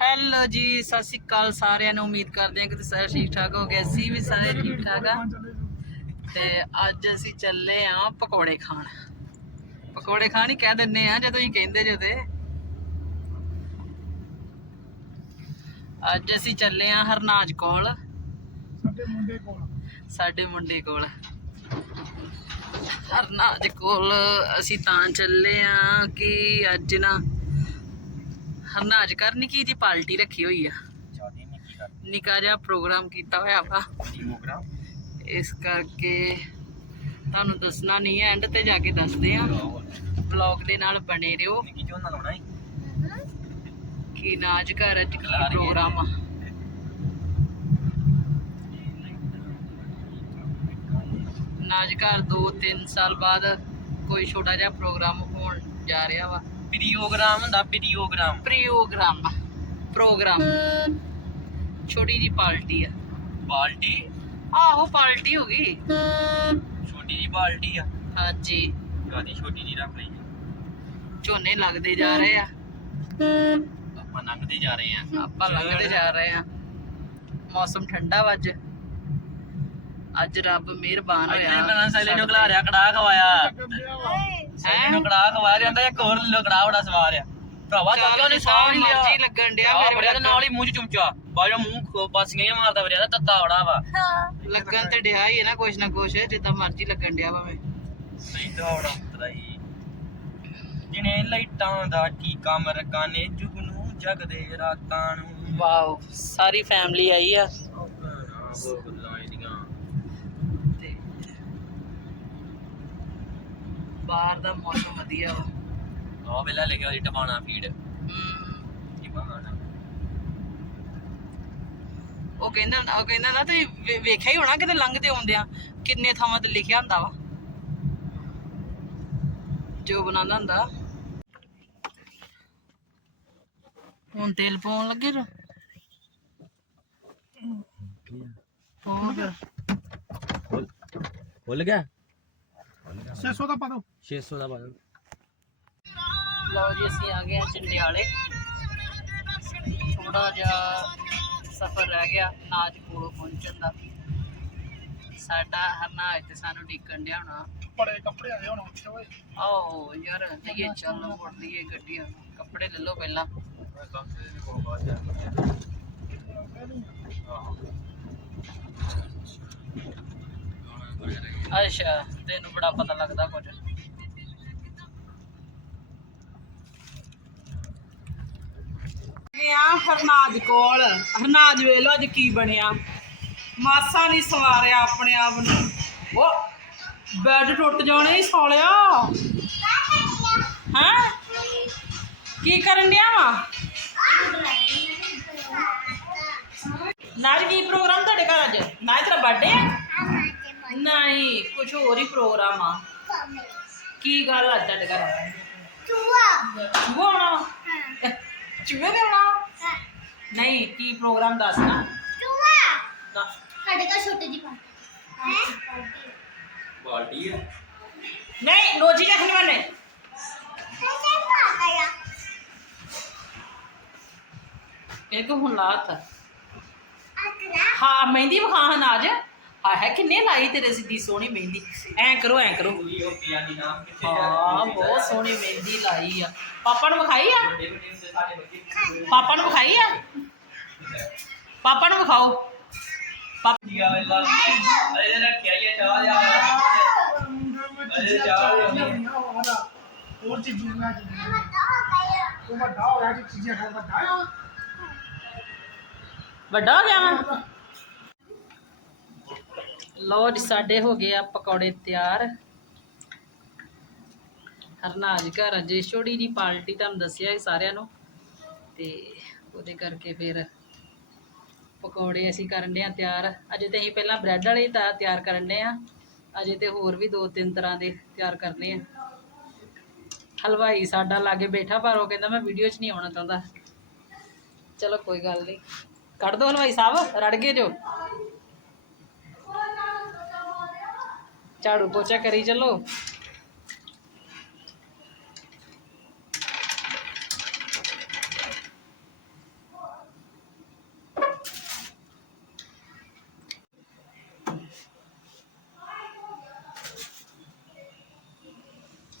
Hello ਜੀ ਸਤਿ ਸ਼੍ਰੀ ਅਕਾਲ ਸਾਰਿਆਂ ਨੂੰ। ਉਮੀਦ ਕਰਦੇ ਹਾਂ ਕਿ ਤੁਸੀਂ ਸਾਰੇ ਠੀਕ ਠਾਕ ਹੋ ਗਏ ਅਸੀਂ ਵੀ ਸਾਰੇ ਠੀਕ ਠਾਕ ਆ। ਤੇ ਅੱਜ ਅਸੀਂ ਚੱਲੇ ਆ ਪਕੌੜੇ ਖਾਣ। ਪਕੌੜੇ ਖਾਣ ਹੀ ਕਹਿ ਦਿੰਨੇ ਆ ਜਦੋਂ ਹੀ ਕਹਿੰਦੇ ਜੋ ਤੇ। ਅੱਜ ਅਸੀਂ ਚੱਲੇ ਆ ਹਰਨਾਜ ਕੋਲ। ਸਾਡੇ ਮੁੰਡੇ ਕੋਲ। ਸਾਡੇ ਮੁੰਡੇ ਕੋਲ। ਹਰਨਾਜ ਕੋਲ ਅਸੀਂ ਤਾਂ ਚੱਲੇ ਆ ਕਿ ਅੱਜ ਨਾ ਹਰਨਾਜ ਕਰ ਨਿੱਕੀ ਜੀ ਪਾਰਟੀ ਰੱਖੀ ਹੋਈ ਆ। ਨਿੱਕਾ ਜਿਹਾ ਪ੍ਰੋਗਰਾਮ ਕੀਤਾ ਹੋਇਆ ਵਾ। ਇਸ ਕਰਕੇ ਤੁਹਾਨੂੰ ਦੱਸਣਾ ਨਹੀਂ ਹੈ ਐਂਡ ਤੇ ਜਾ ਕੇ ਦੱਸਦੇ ਆ ਵਲੌਗ ਦੇ ਨਾਲ ਬਣੇ ਰਹੋ। ਕਿ ਨਾਜ ਘਰ ਅੱਜ ਕੀ ਪ੍ਰੋਗਰਾਮ ਆ। ਨਾਜ ਘਰ 2-3 ਸਾਲ ਬਾਅਦ ਕੋਈ ਛੋਟਾ ਜਿਹਾ ਪ੍ਰੋਗਰਾਮ ਹੋਣ ਜਾ ਰਿਹਾ ਵਾ। ਵੀਡੀਓਗ੍ਰਾਮ ਹੁੰਦਾ ਵੀਡੀਓਗ੍ਰਾਮ ਪ੍ਰੋਗਰਾਮ ਪ੍ਰੋਗਰਾਮ। ਛੋਟੀ ਜੀ ਪਾਰਟੀ ਆ। ਬਾਲਟੀ ਆਹੋ ਪਾਰਟੀ ਹੋ ਗਈ। ਛੋਟੀ ਜੀ ਬਾਲਟੀ ਆ। ਹਾਂਜੀ। ਜਿਆਦੀ ਛੋਟੀ ਜੀ ਰੱਖ ਲਈ ਝੋਨੇ ਲੱਗਦੇ ਜਾ ਰਹੇ ਆ। ਆਪਾਂ ਲੰਘਦੇ ਜਾ ਰਹੇ ਆ। ਆਪਾਂ ਲੰਘਦੇ ਜਾ ਰਹੇ ਆ। ਮੌਸਮ ਠੰਡਾ ਵਾ ਅੱਜ। ਅੱਜ ਰੱਬ ਮਿਹਰਬਾਨ ਅੱਜ ਹੋਇਆ। ਮੈਂ ਸੈਲੇ ਨੂੰ ਖਲਾ ਰਿਆ ਕੜਾ ਖਵਾਇਆ ਸੈਲੇ ਨੂੰ ਕੜਾ ਖਵਾਇਆ ਜਾਂਦਾ ਇੱਕ ਹੋਰ ਲੈ ਲਓ ਕੜਾ ਬੜਾ ਸਵਾਰ ਆ ਭਰਾਵਾ ਚਾਚਾ ਨੇ ਸਾਹ ਨਹੀਂ ਲਿਆ। ਮਰਜ਼ੀ ਲੱਗਣ ਡਿਆ ਮੇਰੇ ਬੜਿਆ ਤੇ ਨਾਲ ਹੀ ਮੂੰਹ ਚ ਚੁੰਚਾ ਬਾਜਾ ਮੂੰਹ ਖੋ- ਬਾਸੀਆਂ ਜਿਹਾ ਮਾਰਦਾ ਵਰਿਆ ਦਾ ਤੱਤਾ ਬੜਾ ਵਾ। ਲੱਗਣ ਤੇ ਡਿਆ ਹੀ ਹੈ ਨਾ ਕੁਛ ਨਾ ਕੁਛ ਜਿੱਦਾਂ ਮਰਜ਼ੀ ਲੱਗਣ ਡਿਆ ਭਾਵੇਂ। ਨਹੀਂ ਦੌੜਾ ਉਤਰਾਈ ਜਿਨੇ ਲਾਈਟਾਂ ਦਾ ਟੀਕਾ ਮਰਕਾਂ ਨੇ ਜੁਗ ਨੂੰ ਜਗਦੇ ਰਾਤਾਂ ਨੂੰ। ਵਾਓ ਸਾਰੀ ਫੈਮਿਲੀ ਆਈ ਆ ਤੇ ਬਾਹਰ ਦਾ ਮੌਸਮ ਵਧੀਆ ਵਾ। ਆ ਵੇਲਾ ਲਿਖਿਆ ਹੋਈ ਟਪਾਣਾ ਫੀਡ ਹਮ, ਟਪਾਣਾ ਉਹ ਕਹਿੰਦਾ ਉਹ ਕਹਿੰਦਾ ਨਾ ਤੁਸੀਂ ਵੇ- ਵੇਖਿਆ ਹੀ ਹੋਣਾ ਕਿਤੇ ਲੰਘਦੇ ਆਉਂਦੇ ਆ ਕਿੰਨੇ ਥਾਵਾਂ ਤੇ ਲਿਖਿਆ ਹੁੰਦਾ ਵਾ। ਜੋ ਬਣਾਉਂਦਾ ਹੁੰਦਾ। ਹੁਣ ਤੇਲ ਪਾਉਣ ਲੱਗੇ ਜੋ ਪਾਉਣ ਫਿਰ ਖੁੱਲ ਗਿਆ? 600 ਦਾ ਪਾ ਦੋ 600 ਦਾ ਪਾ ਦੋ ਲਓ ਜੀ ਅਸੀਂ ਆ ਗਏ ਆ ਚੰਡਿਆਲੇ। ਥੋੜਾ ਜਿਹਾ ਸਫ਼ਰ ਰਹਿ ਗਿਆ ਨਾਜ ਕੋਲੋਂ ਪਹੁੰਚਣ ਦਾ। ਸਾਡਾ ਹਰਨਾਜ ਤੇ ਸਾਨੂੰ ਡੀਕਣ ਡਿਆ ਹੋਣਾ। ਬੜੇ ਕੱਪੜੇ ਆਏ ਹੁਣ ਉੱਥੇ ਓਏ। ਆਓ ਯਾਰ ਲਈਏ ਚੱਲ ਮੋੜ ਲਈਏ ਗੱਡੀਆਂ। ਕੱਪੜੇ ਲੈ ਲਓ ਪਹਿਲਾਂ। ਅੱਛਾ, ਤੈਨੂੰ ਬੜਾ ਪਤਾ ਲੱਗਦਾ ਕੁਝ। ਗਿਆ ਹਰਨਾਜ ਕੋਲ। ਹਰਨਾਜ ਵੇਖ ਲੋ ਅੱਜ ਕੀ ਬਣਿਆ। ਮਾਸਾ ਨਹੀਂ ਸਵਾਰਿਆ ਆਪਣੇ ਆਪ ਨੂੰ। ਉਹ ਬੈੱਡ ਟੁੱਟ ਜਾਣੇ ਹੀ ਸੌਲਿਆ। ਹੈਂ? ਕੀ ਕਰਨ ਡਿਆ ਵਾ? ਨਾਜ, ਕੀ ਪ੍ਰੋਗਰਾਮ ਤੁਹਾਡੇ ਘਰ ਅੱਜ? ਨਾ ਤੇਰਾ ਬਰਥਡੇ ਆ? ਨਹੀਂ ਕੁਝ ਹੋਰ ਹੀ ਪ੍ਰੋਗਰਾਮ ਆ। ਕੀ ਗੱਲ ਆ ਤੁਹਾਡੇ ਘਰ? ਚੂਹਾ। ਚੂਹਾ ਹਾਂ ਚੂਹੇ ਨੇ ਆਉਣਾ? ਨਹੀਂ ਕੀ ਪ੍ਰੋਗਰਾਮ ਦੱਸ ਨਾ। ਚੂਹਾ। ਸਾਡੇ ਘਰ ਛੋਟੀ ਜੀ ਪਾਰਟੀ ਹੈ। ਨਹੀਂ ਰੋਜੀ ਦਾ ਖਲਵਾਨ ਹੈ ਇਹ ਕਿਉਂ ਹੁਣ ਲਾਤ? ਹਾਂ ਮਹਿੰਦੀ ਵਿਖਾ ਹਨ ਅੱਜ। ਹੈ ਕਿੰਨੇ ਲਾਈ ਤੇਰੇ ਸਿੱਧੀ ਸੋਹਣੀ ਮਹਿੰਦੀ? ਐ ਕਰੋ ਐ ਕਰੋ। ਕੋਈ ਉਹ ਪਿਆ ਦੀ ਨਾਮ ਕਿੱਥੇ ਹਾਂ ਬਹੁਤ ਸੋਹਣੀ ਮਹਿੰਦੀ ਲਾਈ ਆ। ਪਾਪਾ ਨੂੰ ਵਿਖਾਈ ਆ? ਪਾਪਾ ਨੂੰ ਵਿਖਾਈ ਆ? ਪਾਪਾ ਨੂੰ ਵਿਖਾਓ। ਪਾਪਾ ਕੀ ਆ ਵੇਲਾ ਅਰੇ ਰੱਖਿਆ ਹੀ ਆ ਚਾਹ ਜਾ ਅਰੇ ਚਾਹ ਲਿਆਉਣੀ। ਹੋਰ ਚੀਜ਼ਾਂ ਲੈ ਕੇ ਉਹ ਵੱਡਾ ਹੋ ਗਿਆ ਜੀ ਚੀਜ਼ਾਂ ਖਾ ਵੱਡਾ ਆ। ਵੱਡਾ ਹੋ ਗਿਆ ਵਾ? ਲੋ ਜੀ, ਸਾਡੇ ਹੋ ਗਏ ਆ ਪਕੌੜੇ ਤਿਆਰ। ਹਰਨਾਜ ਘਰ ਅਜੇ ਛੋਟੀ ਜੀ ਪਾਰਟੀ ਤੁਹਾਨੂੰ ਦੱਸਿਆ ਸੀ ਸਾਰਿਆਂ ਨੂੰ। ਤੇ ਉਹਦੇ ਕਰਕੇ ਫਿਰ ਪਕੌੜੇ ਅਸੀਂ ਕਰਨ ਦੇ ਆ ਤਿਆਰ। ਅਜੇ ਤੇ ਅਸੀਂ ਪਹਿਲਾਂ ਬ੍ਰੈਡ ਵਾਲੇ ਹੀ ਤਾਂ ਤਿਆਰ ਕਰਨ ਦੇ ਆ। ਅਜੇ ਤੇ ਹੋਰ ਵੀ ਦੋ ਤਿੰਨ ਤਰ੍ਹਾਂ ਦੇ ਤਿਆਰ ਕਰਨੇ ਆ। ਹਲਵਾਈ ਸਾਡਾ ਲਾਗੇ ਬੈਠਾ ਪਰ ਉਹ ਕਹਿੰਦਾ ਮੈਂ ਵੀਡੀਓ 'ਚ ਨਹੀਂ ਆਉਣਾ ਚਾਹੁੰਦਾ। ਚਲੋ ਕੋਈ ਗੱਲ ਨਹੀਂ। ਕੱਢ ਦੋ ਹਲਵਾਈ ਸਾਹਿਬ, ਰੜ ਗਏ ਜੋ। ਝਾੜੂ ਪੋਚਾ ਕਰੀ ਚੱਲੋ।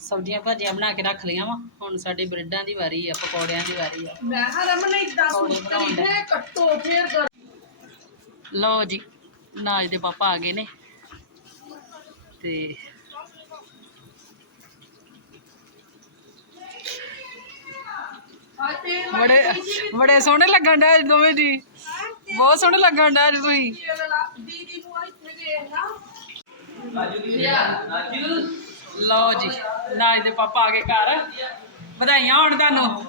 ਸਬਜ਼ੀਆਂ ਭਾਜੀਆਂ ਬਣਾ ਕੇ ਰੱਖ ਲਈਆਂ ਵਾ। ਹੁਣ ਸਾਡੇ ਬ੍ਰੈਡਾਂ ਦੀ ਵਾਰੀ ਆ ਪਕੌੜਿਆਂ ਦੀ ਵਾਰੀ ਆ। ਮੈਂ ਹਾਂ ਰਮਨ ਇਦਾਂ ਸੁਸਤਰੀ ਹੈ ਕੱਟੋ ਫੇਰ ਲਓ ਜੀ ਨਾਜ ਦੇ ਪਾਪਾ ਆ ਗਏ ਨੇ। ਤੇ ਬੜੇ ਬੜੇ ਸੋਹਣੇ ਲੱਗਣ ਡਿਆ ਦੋਵੇਂ ਜੀ। ਬਹੁਤ ਸੋਹਣੇ ਲੱਗਣ ਡਿਆ ਅੱਜ ਤੁਸੀਂ। ਲਓ ਜੀ, ਨਾਜ ਦੇ ਪਾਪਾ ਆ ਗਏ ਘਰ। ਵਧਾਈਆਂ ਹੋਣ ਤੁਹਾਨੂੰ।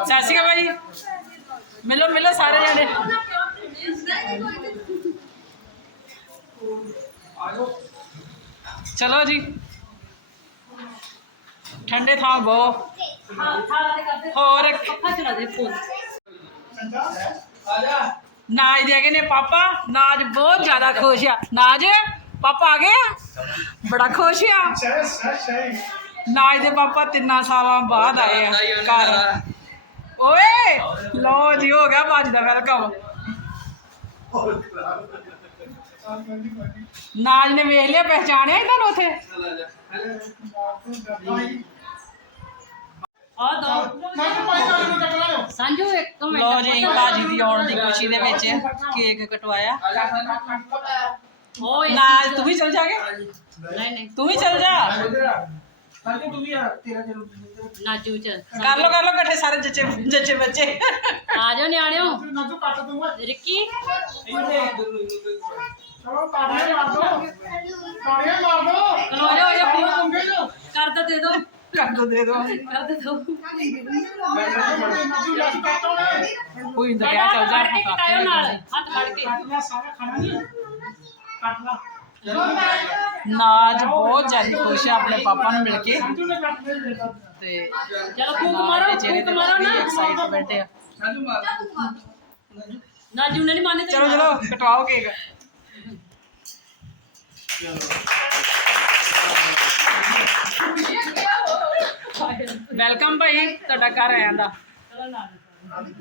ਸਤਿ ਸ਼੍ਰੀ ਅਕਾਲ ਭਾਜੀ ਮਿਲੋ ਮਿਲੋ ਸਾਰੇ ਜਣੇ। ਚਲੋ ਜੀ। ਠੰਡੇ ਥਾਂ ਬੋ। ਹੋਰ ਨਾਜ ਦੇ ਗਏ ਨੇ ਪਾਪਾ। ਨਾਜ ਬਹੁਤ ਜ਼ਿਆਦਾ ਖੁਸ਼ ਆ। ਨਾਜ ਪਾਪਾ ਆ ਗਏ ਆ? ਬੜਾ ਖੁਸ਼ ਆ। ਨਾਜ ਦੇ ਪਾਪਾ ਤਿੰਨਾਂ ਸਾਲਾਂ ਬਾਅਦ ਆਏ ਆ। ਘਰ। ਓਏ! ਲੋ ਜੀ ਹੋ ਗਿਆ ਭਾਜੀ ਦਾ ਵੈਲਕਮ ਨਾਜ ਨੇ ਵੇਖ ਲਿਆ ਪਹਿਚਾਣਿਆ ਇਹਨਾਂ ਨੂੰ ਉੱਥੇ? ਆ ਦੋ। ਸੰਜੂ ਇੱਕ ਮਿੰਟ ਲੋ ਜੀ ਭਾਜੀ ਦੀ ਆਉਣ ਦੀ ਖੁਸ਼ੀ ਦੇ ਵਿੱਚ ਕੇਕ ਕਟਵਾਇਆ। ਓਏ। ਨਾਲ ਤੂੰ ਵੀ ਚਲ ਜਾਗੇ ਨਹੀਂ ਨਹੀਂ। ਤੂੰ ਵੀ ਚਲ ਜਾ। ਨਾਜੂ ਚ। ਕਰ ਲੋ ਕਰ ਲੋ ਇਕੱਠੇ ਸਾਰੇ ਜੱਚੇ ਜੱਚੇ ਬੱਚੇ। ਆ ਜਾਓ ਨਿਆਣਿਓ। ਨਾਜੂ ਕੱਟ ਦੂੰਗਾ ਰਿੱਕੀ। ਚਲੋ ਤਾੜੀਆਂ ਮਾਰ ਦੋ। ਮਾਰ ਦੋ। ਮੰਗੇ ਜੋ। ਕਰ ਦੋ ਦੇ ਦੋ। ਕਰ ਦੋ ਦੇ ਦੋ। ਕਰ ਦੇ ਦੋ। ਨਾਜੂ ਜੱਜ ਕੱਟੋ ਨੇ ਕੋਈ ਤਾਂ ਕਿਆ ਚਲ ਜਾ ਫੜ ਕੇ ਕਟਾਇਓ ਨਾਲ ਹੱਥ ਫੜ ਕੇ। ਕੱਟ ਲਾ ਸਾਰਾ ਖਾਣਾ ਨਹੀਂ। ਕੱਟ ਲਾ। ਨਾਜ ਬਹੁਤ ਜ਼ਿਆਦਾ ਖੁਸ਼ ਆ ਆਪਣੇ ਪਾਪਾ ਨੂੰ ਮਿਲ ਕੇ। ਤੇ ਚਲੋ ਫੂਕ ਮਾਰੋ ਫੂਕ ਮਾਰੋ ਨਾ। ਐਕਸਾਈਟਮੈਂਟ ਆ। ਨਾਜੂ ਨੇ ਨਹੀਂ ਮੰਨੇ ਚਲੋ ਚਲੋ ਕਟਵਾਓ ਕੇਕ ਵੈਲਕਮ ਭਾਈ ਤੁਹਾਡਾ ਘਰ ਆਇਆ ਦਾ ਆ ਗਏ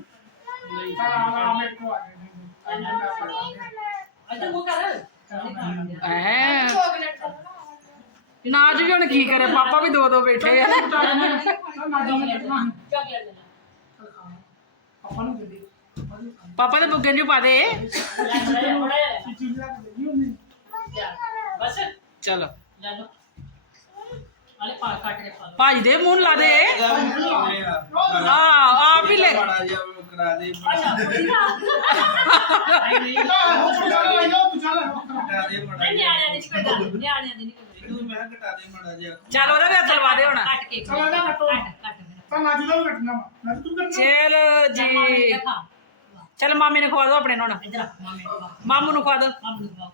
ਅੱਛਾ ਉਹ ਕਰ। ਐ ਨਾਜ ਵੀ ਹੁਣ ਕੀ ਕਰੇ ਪਾਪਾ ਵੀ ਦੋ ਦੋ ਬੈਠੇ ਆ। ਤਾਂ ਨਾਜੂ ਨੇ ਕੱਟਣਾ ਚਾਕਲੇਟ ਦੇ ਆਪਾਂ ਨੂੰ ਦੇ ਦੇ ਪਾਪਾ ਦੇ ਬੁੱਗੇ ਨੂੰ ਪਾ ਦੇ। ਚੀਜ਼ ਲਾ ਕੇ ਦੇਣੀ ਉਹਨੇ ਬਸ ਚਲੋ ਲੈ ਲਓ ਆਲੇ ਪਾ ਕੱਟ ਕੇ ਪਾ ਲਓ ਭਾਜੀ ਦੇ ਮੂੰਹ ਲਾ। ਦੇ ਆ ਆਪ ਹੀ ਲੈ। ਚੱਲ ਆਇਓ ਤੂੰ ਚੱਲ ਨਹੀਂ ਨਿਆਣਿਆਂ ਦੀ ਨੀ ਕੋਈ ਗੱਲ। ਨਿਆਣਿਆਂ ਦੀ ਨਹੀਂ ਕੋਈ ਗੱਲ। ਚੱਲ ਉਹਦਾ ਵੀ ਹੱਥ ਲਵਾ ਦੇ ਹੁਣ। ਕੱਟ ਕੇ। ਚਲੋ ਇਹਦਾ ਕੱਟੋ। ਕੱਟ ਕੱਟ। ਦਾ ਜੀ। ਚਲ ਮਾਮੀ ਨੂੰ ਖਵਾ ਦੋ ਆਪਣੇ ਨੂੰ ਹੁਣ। ਇਧਰ ਆ ਮਾਮੇ ਨੂੰ ਮਾਮੂ ਨੂੰ ਖਵਾ ਦੋ। ਮਾਮੂ ਨੂੰ।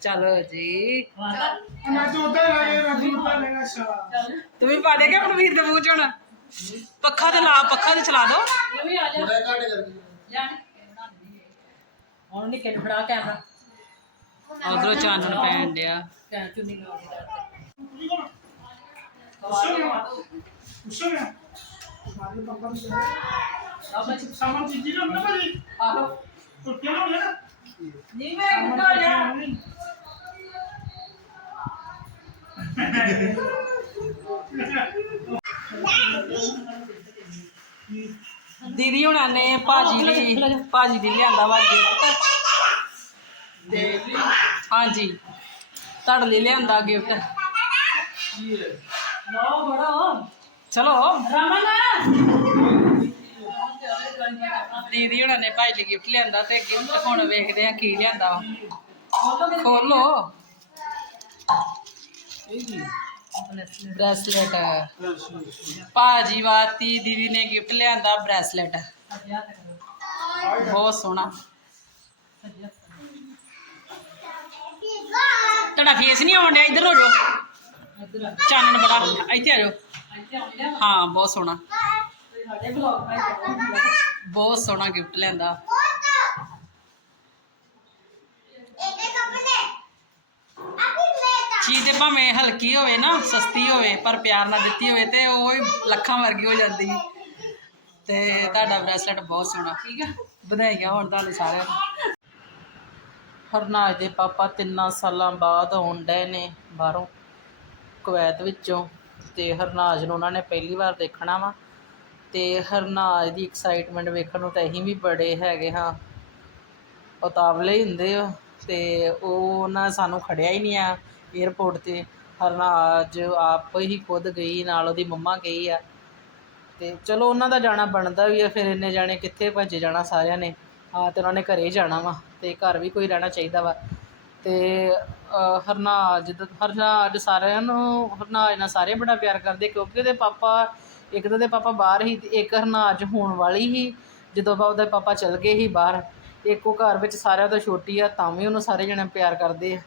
ਚਲੋ। ਜੀ। ਤੂੰ। ਵੀ ਪਾ ਦੇਗਾ ਆਪਣੇ ਵੀਰ ਦੇ ਮੂੰਹ ਚ ਹੁਣ? ਪੱਖਾ ਤੇ ਲਾ ਪੱਖਾ ਤੇ ਚਲਾ ਦੋ। ਇਹ ਵੀ ਆ ਜਾ ਜਾ ਹੁਣ ਨਹੀਂ ਕਿ ਫੜਾ ਕੈਮਰਾ। ਉਧਰੋਂ ਚਾਨਣ ਪੈਣ ਡਿਆ। ਕੈ ਚੁੰਨੀ ਆਹੋ ਨਹੀਂ ਮੈਂ ਦੀਦੀ ਹੁਣਾਂ ਨੇ ਭਾਜੀ ਲਈ ਭਾਜੀ ਦੀ ਲਿਆਂਦਾ ਵਾ ਗਿਫਟ ਤੇ ਹਾਂਜੀ। ਤੁਹਾਡੇ ਲਈ ਲਿਆਂਦਾ ਗਿਫਟ ਲਓ ਬੜੋ ਚਲੋ। ਰਮਨ ਦੀਦੀ ਹੁਣਾਂ ਨੇ ਭਾਈ ਲਈ ਗਿਫਟ ਲਿਆਂਦਾ ਤੇ ਗਿਫਟ ਹੁਣ ਵੇਖਦੇ ਆ ਕੀ ਲਿਆਂਦਾ ਖੋਲੋ ਬ੍ਰੈਸਲੇਟ। ਭਾਜੀ ਵਾਤੀ ਦੀਦੀ ਨੇ ਗਿਫਟ ਲਿਆਂਦਾ ਬ੍ਰੈਸਲੇਟ। ਬਹੁਤ ਸੋਹਣਾ। ਤੁਹਾਡਾ ਫੇਸ ਨਹੀਂ ਆਉਣ ਡਿਆ? ਇੱਧਰ ਹੋ ਜਾਓ। ਚਾਨਣ ਬੜਾ। ਇੱਥੇ ਆ ਜਾਓ। ਹਾਂ, ਬਹੁਤ ਸੋਹਣਾ। ਬਹੁਤ ਸੋਹਣਾ ਗਿਫਟ ਲਿਆਂਦਾ। ਚੀਜ਼ ਤੇ ਭਾਵੇਂ ਹਲਕੀ ਹੋਵੇ ਨਾ, ਸਸਤੀ ਹੋਵੇ, ਪਰ ਪਿਆਰ ਨਾਲ ਦਿੱਤੀ ਹੋਵੇ ਤੇ ਉਹ ਹੀ ਲੱਖਾਂ ਵਰਗੀ ਹੋ ਜਾਂਦੀ। ਤੇ ਤੁਹਾਡਾ ਬ੍ਰੈਸਲੇਟ ਬਹੁਤ ਸੋਹਣਾ, ਠੀਕ ਆ? ਵਧਾਈਆਂ ਹੋਣ ਤੁਹਾਨੂੰ ਸਾਰਿਆਂ ਨੂੰ। ਹਰਨਾਜ ਦੇ ਪਾਪਾ ਤਿੰਨਾਂ ਸਾਲਾਂ ਬਾਅਦ ਆਉਣ ਡਏ ਨੇ ਬਾਹਰੋਂ ਕੁਵੈਤ ਵਿੱਚੋਂ ਤੇ ਹਰਨਾਜ ਨੂੰ ਉਹਨਾਂ ਨੇ ਪਹਿਲੀ ਵਾਰ ਦੇਖਣਾ ਵਾ। ਤੇ ਹਰਨਾਜ ਦੀ ਐਕਸਾਈਟਮੈਂਟ ਵੇਖਣ ਨੂੰ ਤਾਂ ਅਸੀਂ ਵੀ ਬੜੇ ਹੈਗੇ ਹਾਂ। ਉਤਾਵਲੇ ਹੀ ਹੁੰਦੇ ਆ ਤੇ ਉਹ ਉਹਨਾਂ ਸਾਨੂੰ ਖੜਿਆ ਹੀ ਨਹੀਂ ਆ। ਏਅਰਪੋਰਟ ਤੇ ਹਰਨਾਜ ਆਪ ਹੀ ਖੁਦ ਗਈ, ਨਾਲ ਉਹਦੀ ਮੰਮਾ ਗਈ ਆ। ਤੇ ਚਲੋ ਉਹਨਾਂ ਦਾ ਜਾਣਾ ਬਣਦਾ ਵੀ ਆ, ਫਿਰ ਇੰਨੇ ਜਾਣੇ ਕਿੱਥੇ ਭੱਜ ਜਾਣਾ ਸਾਰਿਆਂ ਨੇ। ਆ ਤੇ ਉਹਨਾਂ ਨੇ ਘਰੇ ਜਾਣਾ ਵਾ, ਤੇ ਘਰ ਵੀ ਕੋਈ ਰਹਿਣਾ ਚਾਹੀਦਾ ਵਾ। ਤੇ ਹਰਨਾਜ ਦ- ਹਰਨਾਜ ਸਾਰਿਆਂ ਨੂੰ ਹਰਨਾਜ ਨਾਲ ਸਾਰੇ ਬੜਾ ਪਿਆਰ ਕਰਦੇ, ਕਿਉਂਕਿ ਉਹਦੇ ਪਾਪਾ, ਇੱਕ ਤਾਂ ਉਹਦੇ ਪਾਪਾ ਬਾਹਰ ਹੀ ਤੇ ਇੱਕ ਹਰਨਾਜ ਹੋਣ ਵਾਲੀ ਹੀ, ਜਦੋਂ ਬਾ ਉਹਦੇ ਪਾਪਾ ਚਲ ਗਏ ਹੀ ਬਾਹਰ। ਇੱਕ ਉਹ ਘਰ ਵਿੱਚ ਸਾਰਿਆਂ ਤੋਂ ਛੋਟੀ ਆ, ਤਾਂ ਵੀ ਉਹਨੂੰ ਸਾਰੇ ਜਣੇ ਪਿਆਰ ਕਰਦੇ ਆ।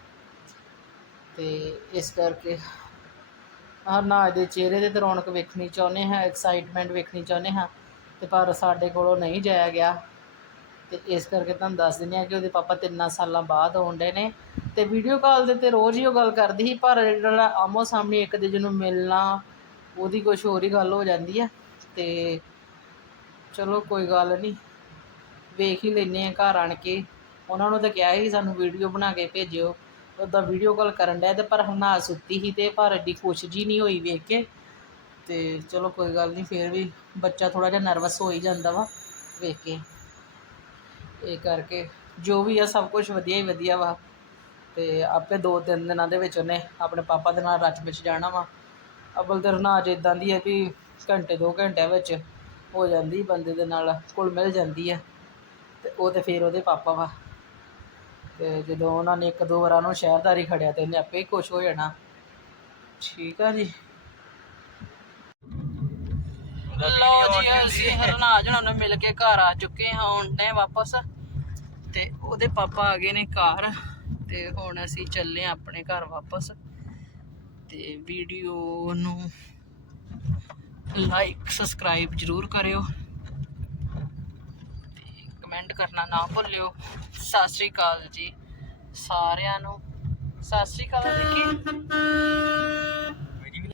ਤੇ ਇਸ ਕਰਕੇ ਹਰਨਾਜ ਦੇ ਚਿਹਰੇ ਤੇ ਤਾਂ ਰੌਣਕ ਵੇਖਣੀ ਚਾਹੁੰਦੇ ਹਾਂ ਐਕਸਾਈਟਮੈਂਟ ਵੇਖਣੀ ਚਾਹੁੰਦੇ ਹਾਂ, ਤੇ ਪਰ ਸਾਡੇ ਕੋਲੋਂ ਨਹੀਂ ਜਾਇਆ ਗਿਆ। ਤੇ ਇਸ ਕਰਕੇ ਤੁਹਾਨੂੰ ਦੱਸ ਦਿੰਦੇ ਆ ਕਿ ਉਹਦੇ ਪਾਪਾ ਤਿੰਨਾਂ ਸਾਲਾਂ ਬਾਅਦ ਆਉਂਦੇ ਨੇ। ਤੇ ਵੀਡੀਓ ਕਾਲ ਦੇ ਤੇ ਰੋਜ਼ ਹੀ ਉਹ ਗੱਲ ਕਰਦੀ ਸੀ, ਪਰ ਜਿਹੜਾ ਆਮੋ ਸਾਹਮਣੇ ਇੱਕ ਦੂਜੇ ਨੂੰ ਮਿਲਣਾ, ਉਹਦੀ ਕੁਝ ਹੋਰ ਹੀ ਗੱਲ ਹੋ ਜਾਂਦੀ ਆ। ਤੇ ਚਲੋ ਕੋਈ ਗੱਲ ਨਹੀਂ, ਵੇਖ ਹੀ ਲੈਨੇ ਆ ਘਰ ਆਣ ਕੇ। ਉਹਨਾਂ ਨੂੰ ਤਾਂ ਕਿਹਾ ਸੀ, ਸਾਨੂੰ ਵੀਡੀਓ ਬਣਾ ਕੇ ਭੇਜਿਓ। ਉੱਦਾਂ ਵੀਡੀਓ ਕਾਲ ਕਰਨ ਡਿਆ ਤੇ ਪਰ ਹੁਣ ਨਾ ਸੁੱਤੀ ਸੀ ਤੇ ਪਰ ਐਡੀ ਖੁਸ਼ ਜੀ ਨਹੀਂ ਹੋਈ ਵੇਖ ਕੇ। ਤੇ ਚਲੋ ਕੋਈ ਗੱਲ ਨਹੀਂ, ਫੇਰ ਵੀ ਬੱਚਾ ਥੋੜਾ ਜਿਹਾ ਨਰਵਸ ਹੋ ਹੀ ਜਾਂਦਾ ਵਾ ਵੇਖ ਕੇ। ਇਹ ਕਰਕੇ ਜੋ ਵੀ ਆ ਸਭ ਕੁਝ ਵਧੀਆ ਹੀ ਵਧੀਆ ਵਾ। ਤੇ ਆਪੇ ਦੋ ਤਿੰਨ ਦਿਨਾਂ ਦੇ ਵਿੱਚ ਉਹਨੇ ਆਪਣੇ ਪਾਪਾ ਦੇ ਨਾਲ ਰੱਜ ਵਿੱਚ ਜਾਣਾ ਵਾ। ਅਬਲ ਤੇ ਇਦਾਂ ਦੀ ਹੈ ਵੀ ਘੰਟੇ ਦੋ ਘੰਟਿਆਂ ਵਿੱਚ ਹੋ ਜਾਂਦੀ ਬੰਦੇ ਦੇ ਨਾਲ ਕੁਲ ਮਿਲ ਜਾਂਦੀ ਹੈ ਤੇ ਉਹ ਤੇ ਫਿਰ ਉਹਦੇ ਪਾਪਾ ਵਾ। ਤੇ ਜਦੋਂ ਉਹਨਾਂ ਨੇ ਇੱਕ ਦੋ ਵਾਰ ਉਹਨੂੰ ਸ਼ਹਿਰਦਾਰੀ ਖੜਿਆ ਤੇ ਉਹਨੇ ਆਪੇ ਹੀ ਖੁਸ਼ ਹੋ ਜਾਣਾ। ਠੀਕ ਆ ਜੀ। ਲਓ ਜੀ, ਅਸੀਂ ਹਰਨਾਜ ਹੁਣਾਂ ਨੂੰ ਮਿਲ ਕੇ ਘਰ ਆ ਚੁੱਕੇ ਹਾਂ, ਹੁਣ ਨੇ ਵਾਪਸ। ਤੇ ਉਹਦੇ ਪਾਪਾ ਆ ਗਏ ਨੇ ਘਰ, ਤੇ ਹੁਣ ਅਸੀਂ ਚੱਲੇ ਹਾਂ ਆਪਣੇ ਘਰ ਵਾਪਸ। ਤੇ ਵੀਡੀਓ ਨੂੰ ਲਾਈਕ ਸਬਸਕ੍ਰਾਈਬ ਜਰੂਰ ਕਰਿਓ। ਕਮੈਂਟ ਕਰਨਾ ਨਾ ਭੁੱਲਿਓ। ਸਤਿ ਸ੍ਰੀ ਅਕਾਲ ਜੀ ਸਾਰਿਆਂ ਨੂੰ। ਸਤਿ ਸ੍ਰੀ ਅਕਾਲ ਦੇਖੀ